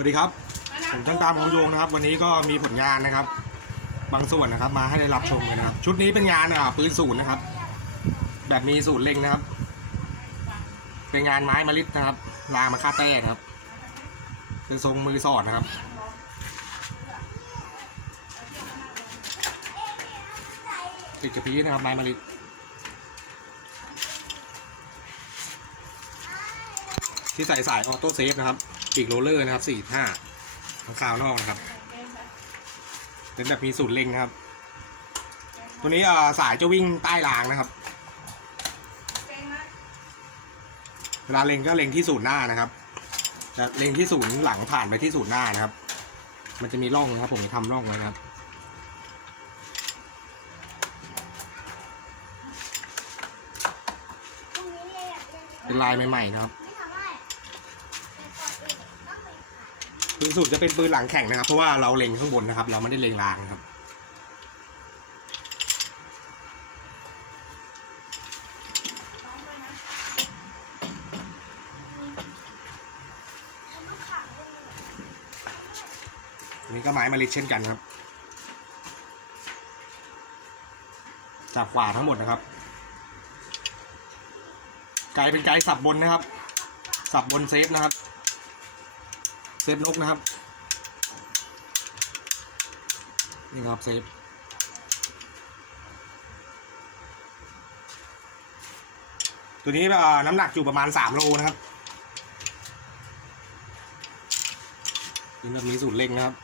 วัสดีครับผมช่างตามของโยงนะครับ วันนี้ก็มีผลงานนะครับ บางส่วนนะครับ มาให้ได้รับชมกันนะครับ ชุดนี้เป็นงานอ่าปืนศูนย์นะครับ แบบมีศูนย์เล็งนะครับ เป็นงานไม้มะลิดนะครับรางมาค่าแต้นะครับเป็นทรงมือสอดนะครับติดกระพี้นะครับไม้มะลิด ที่ใส่สายออโต้เซฟนะครับปีกโรลเลอร์นะครับสี่ห้าข้างขาวนอกนะครับเป็นแบบมีสูตรเล็งนะครับ ตัวนี้อ่สายจะวิ่งใต้รางนะครับเวลาเล็งก็เล็งที่ศูนย์หน้านะครับจะเล็งที่ศูนย์หลังผ่านไปที่ศูนย์หน้านะครับ มันจะมีร่องนะครับผมจะทำร่องไว้นะครับเป็นลายใหม่ๆนะครับ ปืนสูบจะเป็นปืนหลังแข็งนะครับ เพราะว่าเราเล็งข้างบนนะครับ เราไม่ได้เล็งรางครับอันนี้ก็ไม้มาลิดเช่นกันครับจับขวาทั้งหมดนะครับ ไกลเป็นไกลสับบนนะครับ สับบนเซฟนะครับ ฟนกนะครับ นี่ครับเซฟตัวนี้น้ำหนักอยู่ประมาณสามโลนะครับเป็นแบบนี้สูตรเล็งนะครับ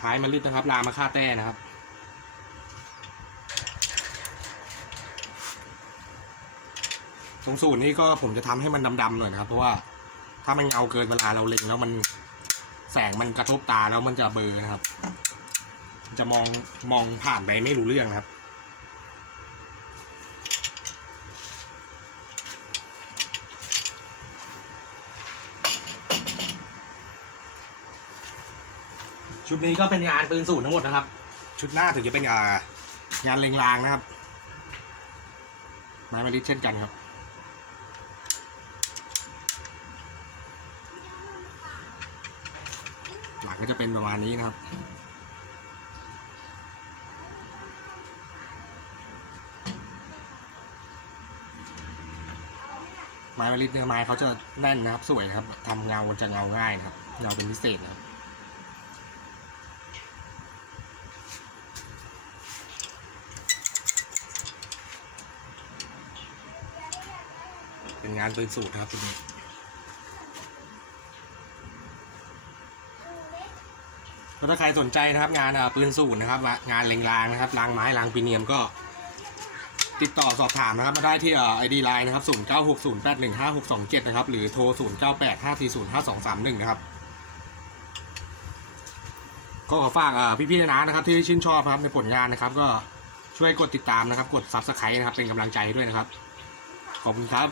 ท้ายมันลึกนะครับลามาค่าแต้นะครับ ตรงสูตรนี้ก็ผมจะทำให้มันดำๆหน่อยนะครับ เพราะว่าถ้ามันเงาเกินเวลาเราเล็งแล้วมันแสงมันกระทบตาแล้วมันจะเบลอนะครับ จะมองมองผ่านไปไม่รู้เรื่องนะครับชุดนี้ก็เป็นงานปืนสูตรทั้งหมดนะครับ ชุดหน้าถึงจะเป็นอ่างานเล็งรางนะครับ ไม้มาลิดเช่นกันครับ ก็จะเป็นประมาณนี้นะครับ ไม้มาลิดเนื้อไม้เขาจะแน่นนะครับ สวยครับทำเงาจะเงาง่ายนะครับเงาเป็นพิเศษนะครับเป็นงานปืนสูตรนะครับตัวนี้ก็ ถ้าใครสนใจนะครับ งานปืนสูตรนะครับ งานเล็งรางนะครับรางไม้รางปีเนียมก็ ติดต่อสอบถามนะครับมาได้ที่ไอดีไลน์นะครับ0 9 6 0 8 1 5 6 2 7นะครับ หรือโทร0 9 8 5 4 0 5 2 3 1นะครับก็ขอฝากพี่ๆนะนะครับที่ชื่นชอบนะครับในผลงานนะครับ ก็ช่วยกดติดตามนะครับ กด subscribe นะครับเป็นกำลังใจด้วยนะครับ ขอบคุณครับ